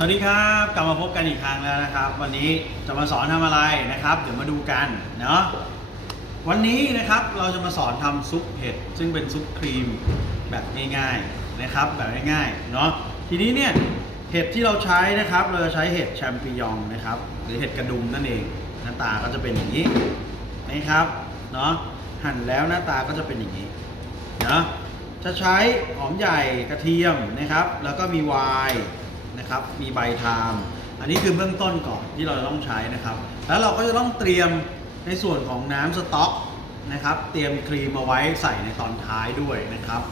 สวัสดีครับกลับมาพบกันอีกครั้งแล้วนะครับ วันนี้จะมาสอนทำอะไรนะครับ เดี๋ยวมาดูกันเนาะวันนี้นะครับเราจะมาสอนทำซุปเห็ดซึ่งเป็นซุปครีมแบบง่ายๆนะครับ แบบง่ายๆเนาะทีนี้เนี่ยเห็ดที่เราใช้นะครับ เราจะใช้เห็ดแชมปิญองนะครับ หรือเห็ดกระดุมนั่นเองหน้าตาก็จะเป็นอย่างนี้นะครับเนาะหั่นแล้วหน้าตาก็จะเป็นอย่างนี้เนาะจะใช้หอมใหญ่กระเทียมนะครับ แล้วก็มีไวน์ นะครับ มีใบทามอันนี้คือเบื้องต้นก่อนที่เราจะต้องใช้นะครับ แล้วเราก็จะต้องเตรียมในส่วนของน้ำสต๊อกนะครับ เตรียมครีมมาไว้ใส่ในตอนท้ายด้วยนะครับ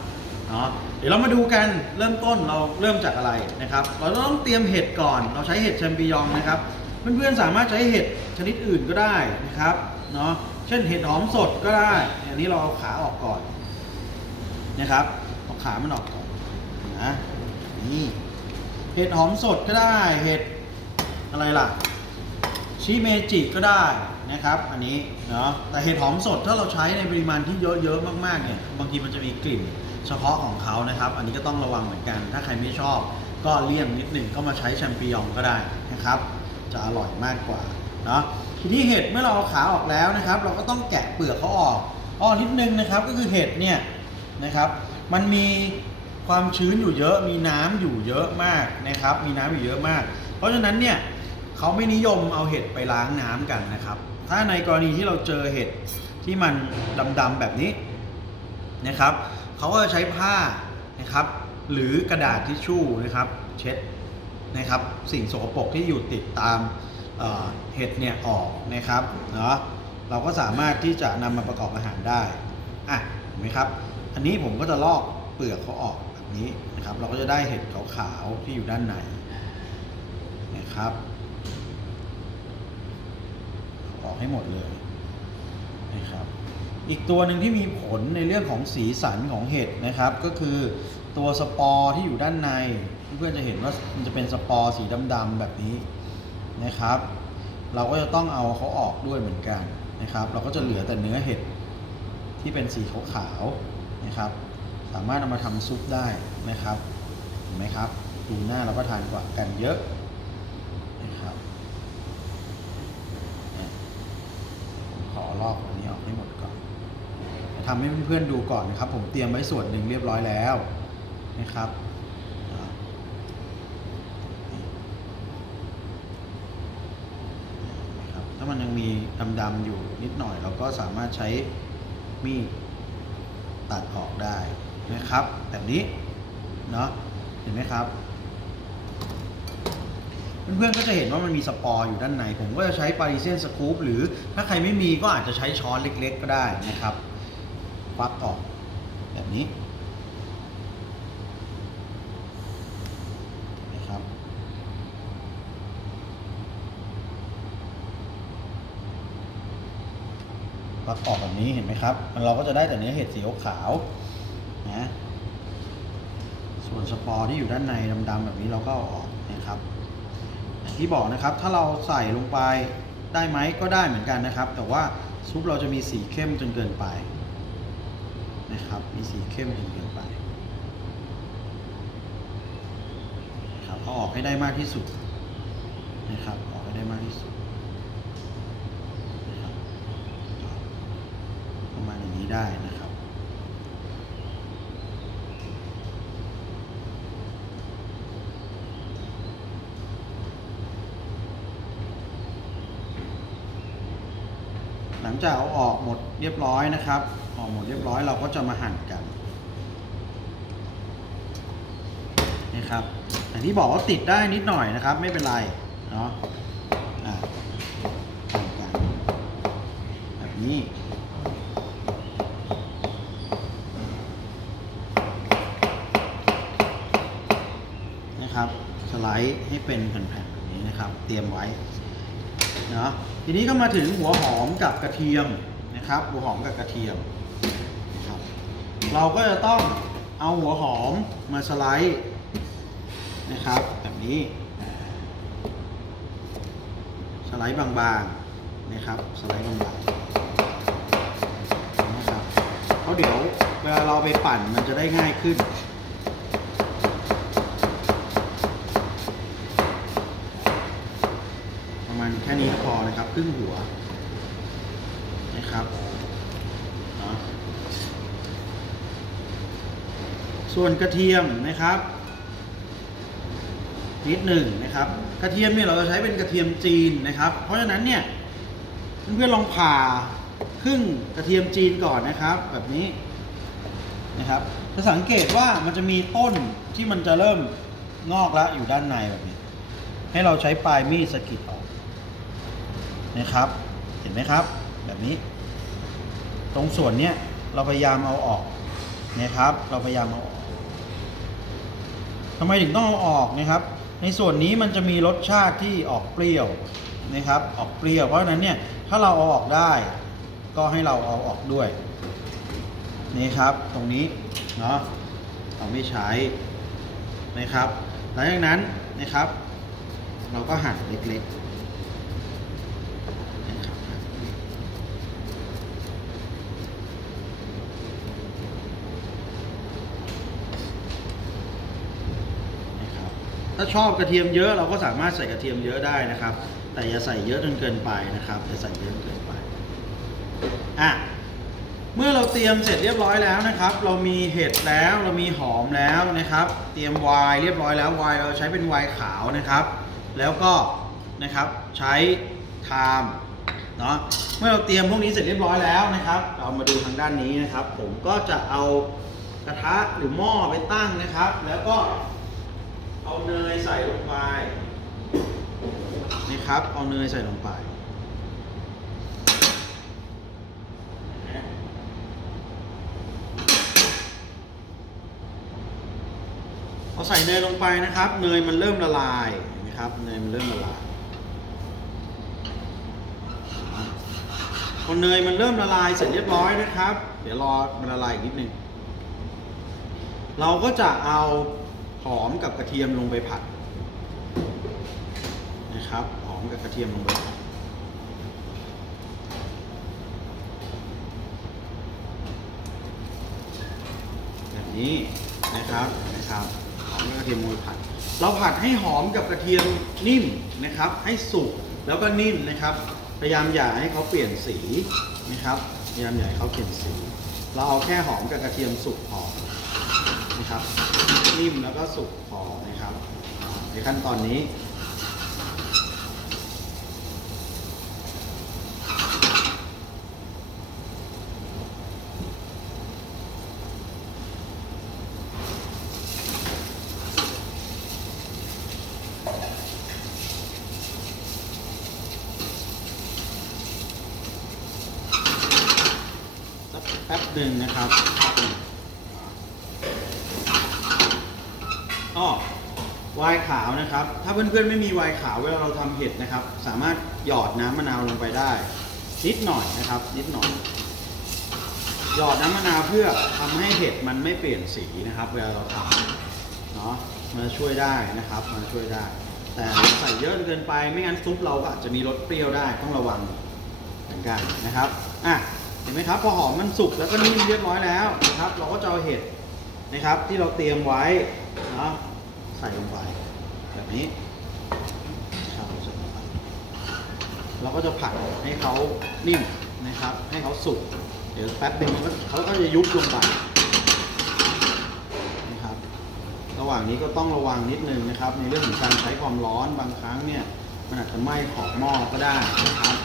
เนาะเดี๋ยวเรามาดูกันเริ่มต้นเราเริ่มจากอะไรนะครับ เราต้องเตรียมเห็ดก่อนเราใช้เห็ดแชมปิญองนะครับเพื่อนๆสามารถใช้เห็ดชนิดอื่นก็ได้นะครับเนาะเช่นเห็ดหอมสดก็ได้ อันนี้เราเอาขาออกก่อนนะครับเอาขามันออกก่อนนะนี่ เห็ดหอมสดก็ได้เห็ดอะไรล่ะชิเมจิก็ได้นะครับอันนี้เนาะแต่เห็ดหอมสดถ้าเราใช้ในปริมาณที่เยอะๆมากๆเนี่ยบางทีมันจะมีกลิ่นเฉพาะของเขานะครับ อันนี้ก็ต้องระวังเหมือนกัน ถ้าใครไม่ชอบก็เลี่ยงนิดหนึ่งก็มาใช้แชมปิญองก็ได้นะครับ จะอร่อยมากกว่าเนาะทีนี้เห็ดเมื่อเราเอาขาออกแล้วนะครับ เราก็ต้องแกะเปลือกเขาออกอ้อนิดนึงนะครับก็คือเห็ดเนี่ยนะครับ มันมี ความชื้นอยู่เยอะมีน้ำอยู่เยอะมากนะครับ มีน้ำอยู่เยอะมาก เพราะฉะนั้นเนี่ยเขาไม่นิยมเอาเห็ดไปล้างน้ำกันนะครับ ถ้าในกรณีที่เราเจอเห็ดที่มันดำๆแบบนี้นะครับเขาก็จะใช้ผ้านะครับ หรือกระดาษทิชชู่นะครับ เช็ดนะครับ สิ่งสกปรกที่อยู่ติดตามเห็ดเนี่ยออกนะครับเนาะเราก็สามารถที่จะนำมาประกอบอาหารได้อะเห็นไหมครับ อันนี้ผมก็จะลอกเปลือกเขาออก นี้นะครับ เราก็จะได้เห็ดขาวๆที่อยู่ด้านในนะครับออกให้หมดเลยนะครับ อีกตัวหนึ่งที่มีผลในเรื่องของสีสันของเห็ดนะครับ ก็คือตัวสปอร์ที่อยู่ด้านใน เพื่อนๆจะเห็นว่ามันจะเป็นสปอร์สีดำๆแบบนี้นะครับ เราก็จะต้องเอาเขาออกด้วยเหมือนกันนะครับ เราก็จะเหลือแต่เนื้อเห็ดที่เป็นสีขาวๆนะครับ สามารถเอามาทำซุปได้นะครับเห็นไหมครับดูหน้าเราก็ทานกว่ากันเยอะนะครับขอลอกอันนี้ออกให้หมดก่อนทำให้เพื่อนๆดูก่อนนะครับ ผมเตรียมไว้ส่วนหนึ่งเรียบร้อยแล้วนะครับถ้ามันยังมีดำๆอยู่นิดหน่อย เราก็สามารถใช้มีดตัดออกได้ นะครับ แบบนี้เนาะเห็นไหมครับ เพื่อนๆก็จะเห็นว่ามันมีสปอร์อยู่ด้านใน ผมก็จะใช้ปาริเซียนสกู๊ปหรือถ้าใครไม่มีก็อาจจะใช้ช้อนเล็ก ๆ ก็ได้นะครับควักออกแบบนี้นะครับประกอบแบบนี้เห็นไหมครับ เราก็จะได้แต่เนื้อเห็ดสีขาว นะ ส่วนสปอร์ที่อยู่ด้านในดำๆแบบนี้เราก็ออกนะครับอย่างที่บอกนะครับถ้าเราใส่ลงไปได้ไหมก็ได้เหมือนกันนะครับ แต่ว่าซุปเราจะมีสีเข้มจนเกินไปนะครับ มีสีเข้มจนเกินไปครับเอาออกให้ได้มากที่สุดนะครับออกให้ได้มากที่สุดนะครับประมาณอย่างนี้ได้นะครับ หลัง จากเอาออกหมดเรียบร้อยนะครับ ออกหมดเรียบร้อยเราก็จะมาหั่นกันนะครับอย่างที่บอกว่าติดได้นิดหน่อยนะครับ ไม่เป็นไรเนาะแบบนี้นะครับ สไลด์ให้เป็นแผ่นๆแบบนี้นะครับ เตรียมไว้เนาะ ทีนี้ก็มาถึงหัวหอมกับกระเทียมนะครับ หัวหอมกับกระเทียมนะครับเราก็จะต้องเอาหัวหอมมาสไลด์นะครับ แบบนี้สไลด์บางๆนะครับสไลด์บางๆนะครับเพราะเดี๋ยวเวลาเราไปปั่นมันจะได้ง่ายขึ้น ค่นี้ก็พอนะค ครึ่งหัวนะครับส่วนกระเทียมนะครับนิดหนึ่งนะครับ กระเทียมเนี่ยเราจะใช้เป็นกระเทียมจีนนะครับ เพราะฉะนั้นเนี่ยเพื่อนๆลองผ่าครึ่งกระเทียมจีนก่อนนะครับ แบบนี้นะครับจะสังเกตว่ามันจะมีต้นที่มันจะเริ่มงอกแล้วอยู่ด้านในแบบนี้ ให้เราใช้ปลายมีดสกิดออก นะครับ เห็นไหมครับ แบบนี้ ตรงส่วนเนี้ยเราพยายามเอาออกนะครับ เราพยายามเอาออกทำไมถึงต้องเอาออกนะครับ ในส่วนนี้มันจะมีรสชาติที่ออกเปรี้ยวนะครับ ออกเปรี้ยว เพราะฉะนั้นเนี่ยถ้าเราเอาออกได้ ก็ให้เราเอาออกด้วยนี่ครับ ตรงนี้เนาะเราไม่ใช้นะครับ หลังจากนั้นนะครับ เราก็หั่นเล็กๆนะครับหั่นเล็กนะครับ ถ้าชอบกระเทียมเยอะเราก็สามารถใส่กระเทียมเยอะได้นะครับ แต่อย่าใส่เยอะจนเกินไปนะครับอย่าใส่เยอะจนเกินไปอะเมื่อเราเตรียมเสร็จเรียบร้อยแล้วนะครับ เรามีเห็ดแล้วเรามีหอมแล้วนะครับ เตรียมไวน์เรียบร้อยแล้วไวน์เราใช้เป็นไวน์ขาวนะครับ แล้วก็นะครับใช้ไทม์เนาะเมื่อเราเตรียมพวกนี้เสร็จเรียบร้อยแล้วนะครับ เรามาดูทางด้านนี้นะครับ ผมก็จะเอากระทะหรือหม้อไปตั้งนะครับ แล้วก็ เอาเนยใส่ลงไปนะครับ เอาเนยใส่ลงไปพอใส่เนยลงไปนะครับ เนยมันเริ่มละลายนไหมครับ เนยมันเริ่มละลายพอเนยมันเริ่มละลายเสร็จเรียบร้อยนะครับ เดี๋ยวรอมันละลายอีกนิดนึง เราก็จะเอา หอมกับกระเทียมลงไปผัดนะครับ หอมกับกระเทียมลงไปผัดแบบนี้นะครับนะครับหอมกับกระเทียมมวยผัด เราผัดให้หอมกับกระเทียมนิ่มนะครับ ให้สุกแล้วก็นิ่มนะครับ พยายามอย่าให้เขาเปลี่ยนสีนะครับพยายามอย่าให้เขาเปลี่ยนสี เราเอาแค่หอมกับกระเทียมสุกพอนะครับ นิ่มแล้วก็สุกพอนะครับ ในขั้นตอนนี้แป๊บหนึ่งนะครับอ้อ วน์ขาวนะครับ ถ้าเพื่อนๆไม่มีวน์ขาวเวลาเราทำเห็ดนะครับ สามารถหยอดน้ำมะนาวลงไปได้ นิดหน่อยนะครับ นิดหน่อยหยอดน้ำมะนาวเพื่อทำให้เห็ดมันไม่เปลี่ยนสีนะครับ เวลาเราทำเนาะมันช่วยได้นะครับมันช่วยได้ แต่ใส่เยอะเกินไปไม่งั้นซุปเราก็อาจจะมีรสเปรี้ยวได้ต้องระวังเหมือนกันนะครับอะเห็นไหมครับพอหอมมันสุกแล้วก็นิ่มเรียบร้อยแล้วนะครับ เราก็จะเอาเห็ดนะครับ ที่เราเตรียมไว้เนาะ ใส่ลงไปแบบนี้นะครับใส่ลงไปเราก็จะผัดให้เขานิ่มนะครับ ให้เขาสุก เดี๋ยวแป๊บหนึงมันก็เขาก็จะยุบลงไปนะครับ ระหว่างนี้ก็ต้องระวังนิดนึงนะครับ ในเรื่องของการใช้ความร้อนบางครั้งเนี่ยมันอาจจะไหม้ขอบหม้อก็ได้นะครับ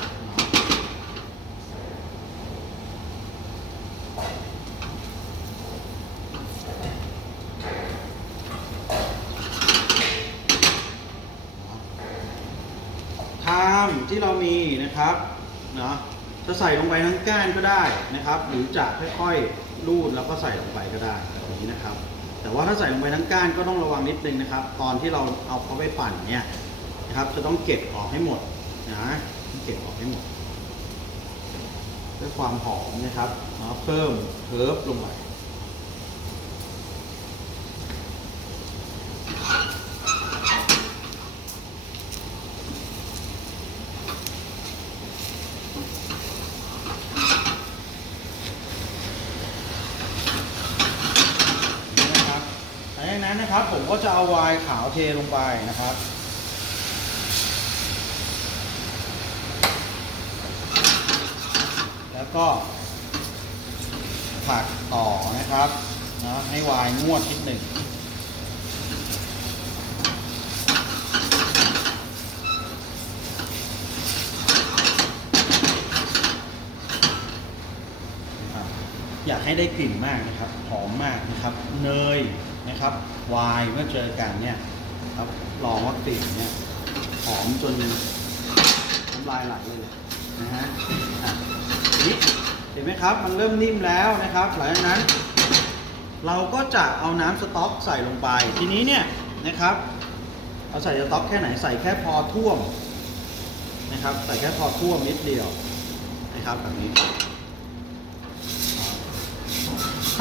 ทาม ที่เรามีนะครับเนาะจะใส่ลงไปทั้งก้านก็ได้นะครับ หรือจะค่อยๆรูดแล้วก็ใส่ลงไปก็ได้แบบนี้นะครับ แต่ว่าถ้าใส่ลงไปทั้งก้านก็ต้องระวังนิดนึงนะครับ ตอนที่เราเอาเขาไปปั่นเนี่ยนะครับ จะต้องเก็บออกให้หมดนะเก็บออกให้หมดเพื่อความหอมนะครับเพิ่มเคิร์ฟลงไป ก็จะเอาวายขาวเทลงไปนะครับแล้วก็ ผักต่อนะครับนะให้วายงวดนิดหนึ่ง อยากให้ได้กลิ่นมากนะครับ หอมมากนะครับ เนย นะครับไวายเมื่อเจอกันเนี่ยครับลองว่ากลิ่นเนี่ยหอมจนน้ำลายไหลเลยนะฮะอะทีนี้เห็นไหมครับ มันเริ่มนิ่มแล้วนะครับ หลังจากนั้น เราก็จะเอาน้ำสต๊อกใส่ลงไป ทีนี้เนี่ยนะครับเอาใส่สต๊อกแค่ไหนใส่แค่พอท่วมนะครับ ใส่แค่พอท่วมนิดเดียวนะครับแบบนี้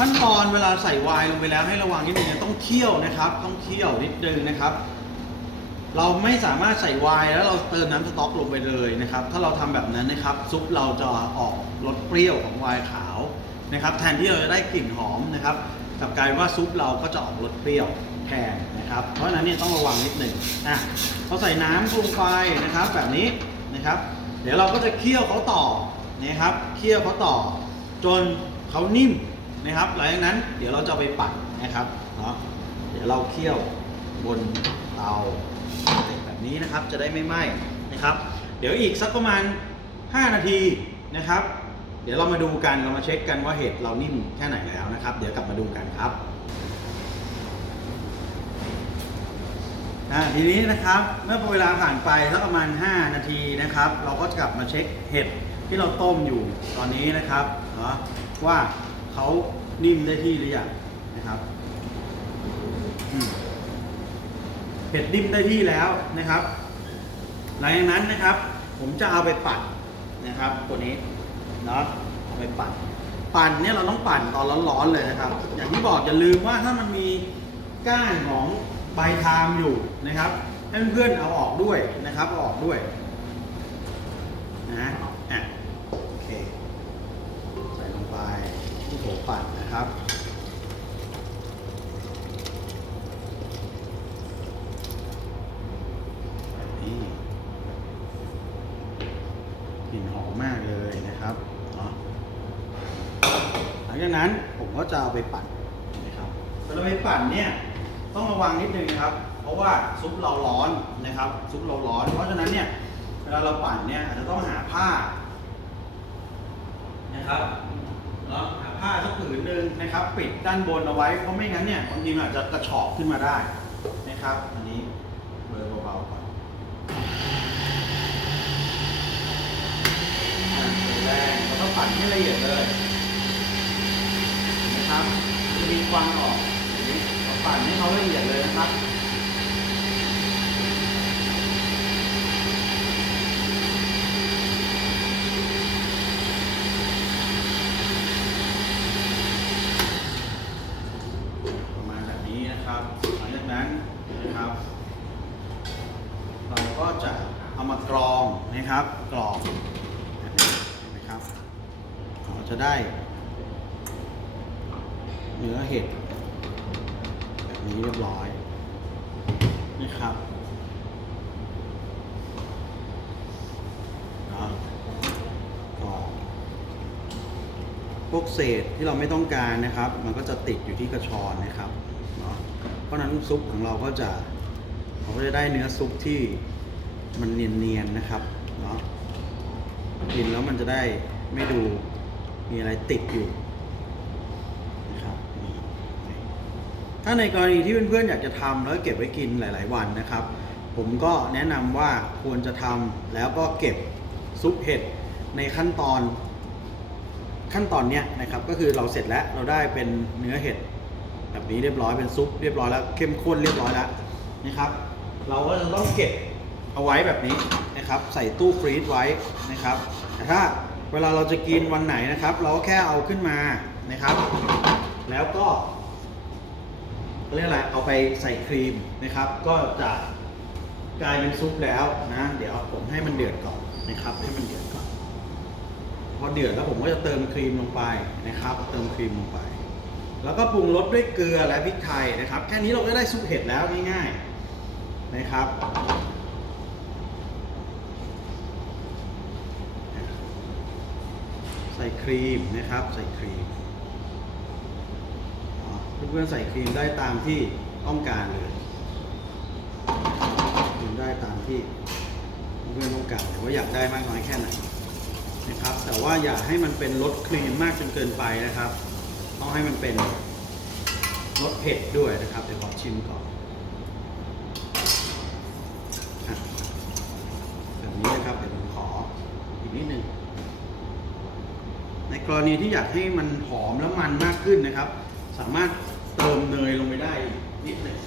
ขั้นตอนเวลาใส่ไวน์ลงไปแล้วให้ระวังนิดนึงต้องเคี่ยวนะครับ ต้องเคี่ยวนิดนึงนะครับ เราไม่สามารถใส่ไวน์แล้วเราเติมน้ำสต๊อกลงไปเลยนะครับ ถ้าเราทำแบบนั้นนะครับซุปเราจะออกรสเปรี้ยวของไวน์ขาวนะครับ แทนที่เราจะได้กลิ่นหอมนะครับกลับกลายว่าซุปเราก็จะออกรสเปรี้ยวแทนนะครับ เพราะฉะนั้นเนี่ยต้องระวังนิดหนึ่งอะพอใส่น้ำลงไปนะครับ แบบนี้นะครับ เดี๋ยวเราก็จะเคี่ยวเขาต่อนะครับ เคี่ยวเขาต่อ จนเขานิ่ม นะครับ หลังจากนั้นเดี๋ยวเราจะไปปั่นนะครับเนาะเดี๋ยวเราเคี่ยวบนเตาแบบนี้นะครับจะได้ไม่ไหม้นะครับ เดี๋ยวอีกสักประมาณ 5 นาทีนะครับ เดี๋ยวเรามาดูกันเรามาเช็คกันว่าเห็ดเรานิ่มแค่ไหนแล้วนะครับ เดี๋ยวกลับมาดูกันครับทีนี้นะครับเมื่อเวลาผ่านไปสักประมาณ 5 นาทีนะครับ เราก็จะกลับมาเช็คเห็ดที่เราต้มอยู่ตอนนี้นะครับเนาะว่า เขานิ่มได้ที่หรือยังนะครับเห็ดนิ่มได้ที่แล้วนะครับ หลังจากนั้นนะครับ ผมจะเอาไปปั่นนะครับ ตัวนี้เนาะเอาไปปั่น ปั่นเนี่ยเราต้องปั่นตอนร้อนๆเลยนะครับ อย่างที่บอกอย่าลืมว่าถ้ามันมีก้านของใบทามอยู่นะครับ ให้เพื่อนๆเอาออกด้วยนะครับเอาออกด้วยนะ นนะครับแบบนี้กลิ่นหอมมากเลยนะครับเนาะหลังจากนั้นผมก็จะเอาไปปั่นนะครับเวลาไปปั่นเนี่ยต้องระวังนิดนึงนะครับ เพราะว่าซุปเราร้อนนะครับ ซุปเราร้อน เพราะฉะนั้นเนี่ยเวลาเราปั่นเนี่ยอาจจะต้องหาผ้านะครับเนาะ ผ้าสักผืนหนึ่งนะครับ ปิดด้านบนเอาไว้เพราะไม่งั้นเนี่ยบางทีมันอาจจะกระชอกขึ้นมาได้นะครับ อันนี้เบอร์เบาๆก่อนแรงแล้วก็ปั่นให้ละเอียดเลยนะครับจะมีควันออกอย่างนี้เราปั่นให้เขาละเอียดเลยนะครับ ประมาณแบบนี้นะครับ หลังจากนั้นนะครับ เราก็จะเอามากรองนะครับกรองแบบนี้เห็นไหมครับเราจะ ได้ เนื้อเห็ดแบบนี้เรียบร้อยนะครับนะกรองพวกเศษที่เราไม่ต้องการนะครับ มันก็จะติดอยู่ที่กระชอนนะครับเนาะเพราะฉะนั้นซุปของเราก็จะเราก็จะได้เนื้อซุปที่มันเนียนๆนะครับเนาะกินแล้วมันจะได้ไม่ดู มีอะไรติดอยู่นะครับถ้าในกรณีที่เพื่อนๆอยากจะทำแล้วเก็บไว้กินหลาย ๆ วันนะครับ ผมก็แนะนำว่าควรจะทำแล้วก็เก็บซุปเห็ดในขั้นตอนขั้นตอนเนี้ยนะครับก็คือเราเสร็จแล้วเราได้เป็นเนื้อเห็ดแบบนี้เรียบร้อยเป็นซุปเรียบร้อยแล้วเข้มข้นเรียบร้อยแล้วนะครับ เราก็จะต้องเก็บเอาไว้แบบนี้นะครับ ใส่ตู้ฟรีซไว้นะครับ แต่ถ้า เวลาเราจะกินวันไหนนะครับ เราก็แค่เอาขึ้นมานะครับ แล้วก็เรียกอะไรเอาไปใส่ครีมนะครับ ก็จะกลายเป็นซุปแล้วนะ เดี๋ยวผมให้มันเดือดก่อนนะครับ ให้มันเดือดก่อนพอเดือดแล้วผมก็จะเติมครีมลงไปนะครับ เติมครีมลงไป แล้วก็ปรุงรสด้วยเกลือและพริกไทยนะครับ แค่นี้เราก็ได้ซุปเห็ดแล้วง่ายๆนะครับ ส่ส่ครีมนะครับ ใส่ครีมเพื่อนๆใส่ครีมได้ตามที่ต้องการเลยครีมได้ตามที่เพื่อนๆต้องการว่าอยากได้มากน้อยแค่ไหนนะครับ แต่ว่าอย่าให้มันเป็นรสครีมมากจนเกินไปนะครับ ต้องให้มันเป็นรสเผ็ดด้วยนะครับเดี๋ยวขอชิมก่อนอะแบบนี้นะครับเดี๋ยวผมขออีกนิดนึง ในก รณีที่อยากให้มันหอมและมันมากขึ้นนะครับ สามารถเติมเนยลงไปได้นิดหนึ่ง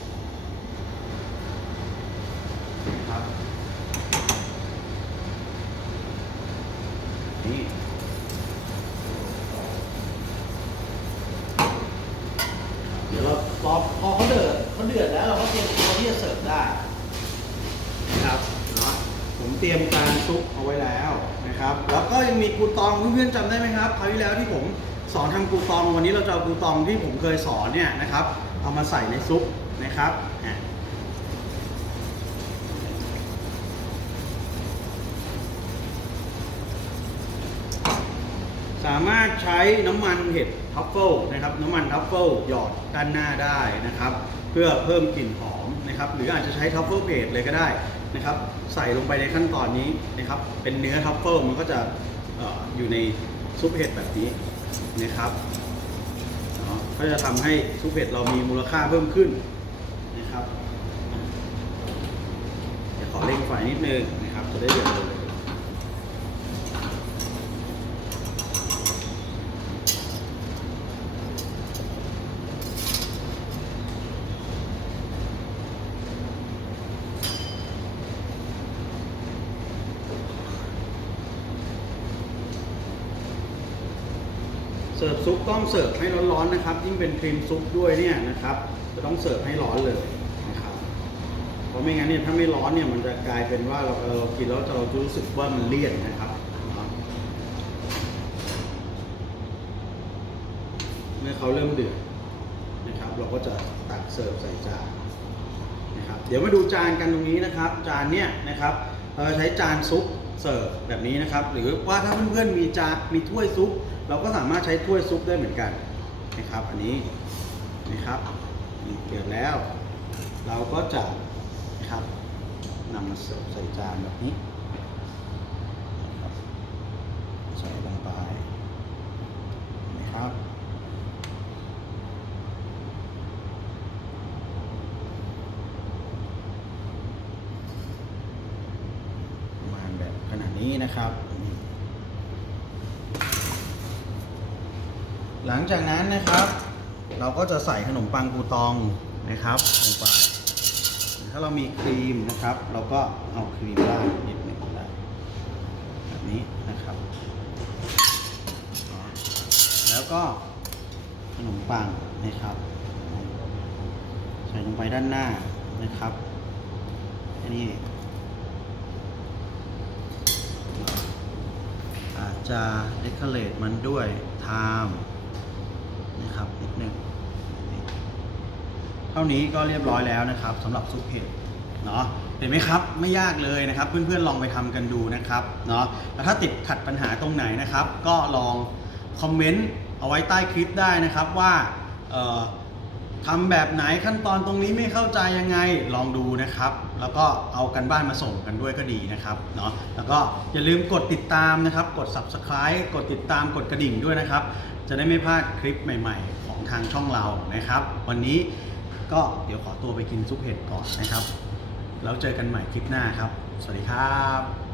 นะครับนี่เดี๋ยวเรารอพอเขาเดือดเขาเดือดแล้วเราก็เตรียมตัวที่จะเสิร์ฟได้นะครับเนาะผมเตรียมการซุปเอาไว้แล้วนะครับ แล้วก็ยัง มีกูตองเพื่อนๆจำได้ไหมครับคราวที่แล้วที่ผมสอนทำกูตองวันนี้เราจะเอากูตองที่ผมเคยสอนเนี่ยนะครับ เอามาใส่ในซุปนะครับสามารถใช้น้ำมันเห็ดทัฟเฟิลนะครับน้ำมันทัฟเฟิลหยอดด้านหน้าได้นะครับ เพื่อเพิ่มกลิ่นหอมนะครับ หรืออาจจะใช้ทัฟเฟิลเพจเลยก็ได้นะครับ ใส่ลงไปในขั้นตอนนี้นะครับ เป็นเนื้อทัฟเฟิลมันก็จะ อยู่ในซุปเห็ดแบบนี้นะครับเนาะก็จะทำให้ซุปเห็ดเรามีมูลค่าเพิ่มขึ้นนะครับเดี๋ยวขอเร่งไฟนิดนึงนะครับจะได้เดือดเลย เสิร์ฟซุปต้องเสิร์ฟให้ร้อนๆนะครับ ยิ่งเป็นครีมซุปด้วยเนี่ยนะครับจะต้องเสิร์ฟให้ร้อนเลยนะครับเพราะไม่งั้นเนี่ยถ้าไม่ร้อนเนี่ยมันจะกลายเป็นว่าเราเรากินแล้วเราจะรู้สึกว่ามันเลี่ยนนะครับเมื่อเขาเริ่มเดือดนะครับ เราก็จะตักเสิร์ฟใส่จานนะครับ เดี๋ยวมาดูจานกันตรงนี้นะครับ จานเนี่ยนะครับเราใช้จานซุป เสิร์ฟแบบนี้นะครับ หรือว่าถ้าเพื่อนๆมีจานมีถ้วยซุป เราก็สามารถใช้ถ้วยซุปได้เหมือนกันนะครับ อันนี้นะครับเดือดแล้ว เราก็จะนะครับนำมาเสิร์ฟใส่จานแบบนี้ใส่ลงไปนะครับ ประมาณแบบข นะครับ หลังจากนั้นนะครับ เราก็จะใส่ขนมปังกูตองนะครับลงไปถ้าเรามีครีมนะครับ เราก็เอาครีมราดนิดหนึ่งได้แบบนี้นะครับ แล้วก็ขนมปังนะครับ ใส่ลงไปด้านหน้านะครับอันนี้ อา จะเดคอเรทมันด้วยไทม์นะครับนิดหนึ่งเท่านี้ก็เรียบร้อยแล้วนะครับสำหรับซุปเห็ดเนาะเห็นไหมครับไม่ยากเลยนะครับ เพื่อนๆลองไปทำกันดูนะครับเนาะแล้วถ้าติดขัดปัญหาตรงไหนนะครับ ก็ลองคอมเมนต์เอาไว้ใต้คลิปได้นะครับว่าทำแบบไหนขั้นตอนตรงนี้ไม่เข้าใจยังไงลองดูนะครับ แล้วก็เอากันบ้านมาส่งกันด้วยก็ดีนะครับเนาะแล้วก็อย่าลืมกดติดตามนะครับ กด subscribe กดติดตามกดกระดิ่งด้วยนะครับ จะได้ไม่พลาดคลิปใหม่ ๆ ของทางช่องเรานะครับ วันนี้ก็เดี๋ยวขอตัวไปกินซุปเห็ดก่อนนะครับ แล้วเจอกันใหม่คลิปหน้าครับ สวัสดีครับ